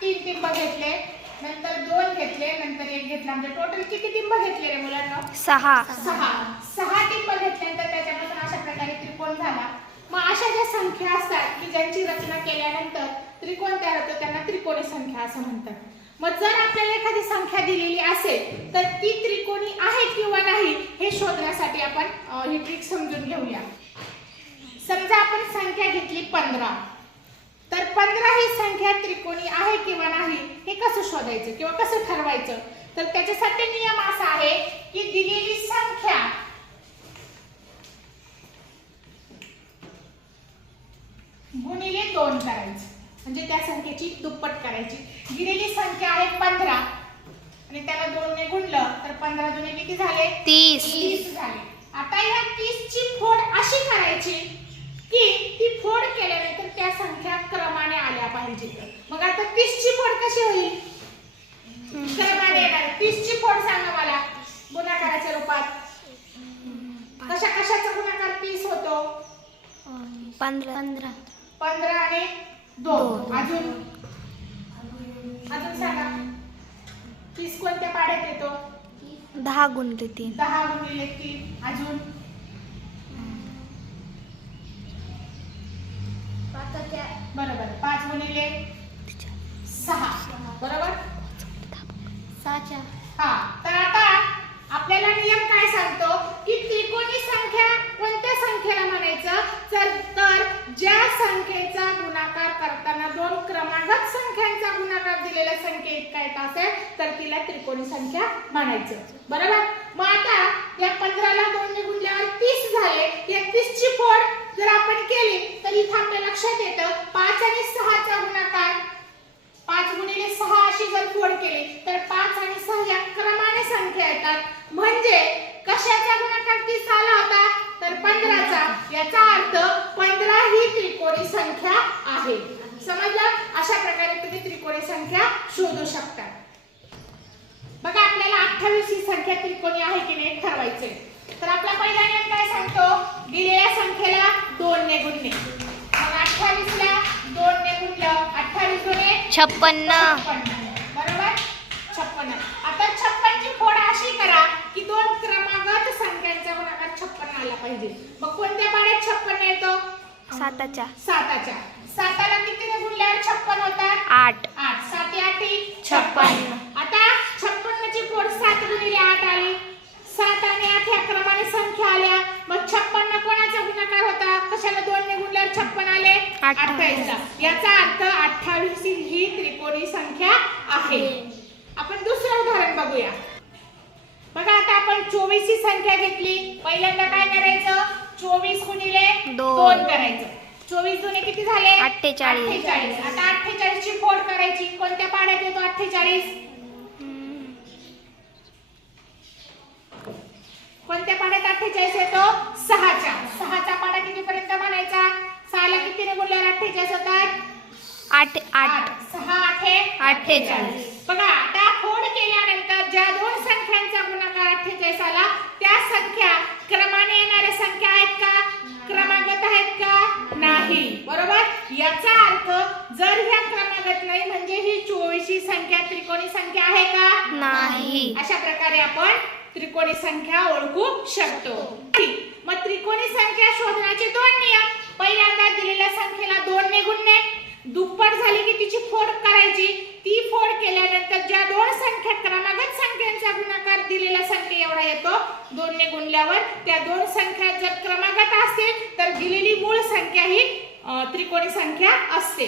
तीन टिंब घेतले नंतर दोन घेतले नंतर एक घेतला. म्हणजे टोटल किती टिंब घेतले रे मुलांना? सहा. सहा. सहा टिंब घेतल्यानंतर त्याच्यापासून अशा प्रकारे त्रिकोण झाला. मग अशा ज्या संख्या असतात की ज्यांची रचना केल्यानंतर त्रिकोण तयार होतो त्यांना त्रिकोणी संख्या असं म्हणतात. मग जर आपल्याला एखादी संख्या दिलेली असेल तर ती त्रिकोणी आहे किंवा नाही हे शोधण्यासाठी आपण ही ट्रिक समजून घेऊया. समजा आपण संख्या घेतली पंधरा. ही त्रिकोणी आहे किंवा नाही हे कसं शोधायचं किंवा कसं ठरवायचं? तर त्याच्यासाठी नियम असा आहे की दिलेली संख्या गुणिले दोन करायचं. म्हणजे त्या संख्येची दुप्पट करायची. दिलेली संख्या आहे पंधरा. आणि त्याला दोनने गुणलं तर पंधरा दुने किती झाले? तीस. तीस झाले. आता या तीस ची फोड अशी करायची की ती फोड केल्यानंतर त्या संख्या क्रमाने पाहिजे मग आता तीस ची फोड कशी होईल? येणार तीस ची फोड सांगा मला. गुणाकाराच्या रूपात. कशा कशाचा गुणाकार तीस होतो? पंधरा. पंधरा पंधरा आणि दोन. अजून? अजून सांगा. तीस कोणत्या पाड्यात येतो? दहा गुणले तीन. दहा गुणिले तीन. अजून बरोबर पाच गुणिले सहा बरोबर हा तर आता आपल्याला नियम काय सांगतो? की त्रिकोणी संख्या कोणत्या संख्येला म्हणायचं? तर ज्या संख्येचा गुणाकार करताना दोन क्रमांक संख्यांचा गुणाकार दिलेल्या संख्ये इतका येत असेल तर तिला त्रिकोणी संख्या म्हणायचं. बरोबर? मग आता या पंधराला दोन ने गुणल्यावर तीस झाले. या ची फोड जर आपण केली तर इथं आपल्या लक्षात येतं पाच आणि सहाचा गुणाकार पाच गुणिले सहा अशी जर फोड केली तर पाच आणि सहा या क्रमाने संख्या येतात म्हणजे कशाचा गुणाकार तीस आला होता? तर पंधराचा. याचा अर्थ पंधरा ही त्रिकोणी संख्या आहे. समजलं? अशा प्रकारे तुम्ही त्रिकोणी संख्या शोधू शकता. बघा आपल्याला अठ्ठावीस ही संख्या त्रिकोणी आहे की नाही ठरवायचे. तर आपला पहिला नियम काय सांगतो? दिलेल्या संख्येला दोन ने गुणणे. मग अठ्ठावीस ला दोन ने गुणलं. अठ्ठावीस गुणे छप्पन्न. बरोबर? छप्पन्न आता छप्पनची फोड अशी करा की दोन क्रमागत संख्यांचा गुणाकार छप्पन्न आला पाहिजे. मग कोणत्या पाड्यात छप्पन्न येतो? साताच्या. साताच्या. साताला कितीने गुणल्यावर छप्पन होतात? आठ. आठ. साती आठी छप्पन्न. आता छप्पन्नची फोड सात गुणिले आठ आली. सात आणि आठ या क्रमाने संख्या आल्या. मग छप्पन्न कोणाचा गुणाकार होता? कशाला दोन ने गुणल्यावर छप्पन आले? अठ्ठावीस. अठ्ठावीसचा याचा अर्थ अठ्ठावीस ही त्रिकोणी संख्या आहे. आपण दुसरं उदाहरण बघूया. चोवीस ही संख्या घेतली. पहिल्यांदा काय करायचं? चोवीस गुणिले दोन. करायचं. चोवीस दुने किती झाले? अठ्ठेचाळीस. अठ्ठेचाळीस. आता अठ्ठेचाळीस ची फोड करायची. कोणत्या पाड्यात येतो अठ्ठेचाळीस? कोणत्या पाड्यात अठ्ठेचाळीस येतो? सहाच्या. सहाचा पाडा कितीपर्यंत म्हणायचा सहाला कितीने गुणल्यावर अठ्ठेचाळीस होतात? आठ आठ. सहा आठे अठ्ठेचाळीस. बघा आता फोड केल्यानंतर ज्या दोन संख्यांचा गुणाकार अठ्ठेचाळीस आला त्या संख्या क्रमाने येणाऱ्या संख्या आहेत का? क्रमागत आहेत का? नाही. बरोबर? याचा अर्थ जर ह्या क्रमागत नाही म्हणजे ही चोवीसची संख्या त्रिकोणी संख्या आहे का? नाही. अशा प्रकारे आपण त्रिकोणी संख्या ओळखू शकतो. मग त्रिकोणी संख्या शोधण्याचे दोन नियम. पहिल्यांदा दिलेल्या संख्येला दोन ने. गुणणे दुप्पट झाली की तिची फोड करायची. ती फोड केल्यानंतर ज्या दोन संख्या क्रमागत संख्यांचा दिलेल्या संख्या एवढा येतो. दोन ने गुणल्यावर त्या दोन संख्या जर क्रमागत असतील तर दिलेली मूळ संख्या ही त्रिकोणी संख्या असते.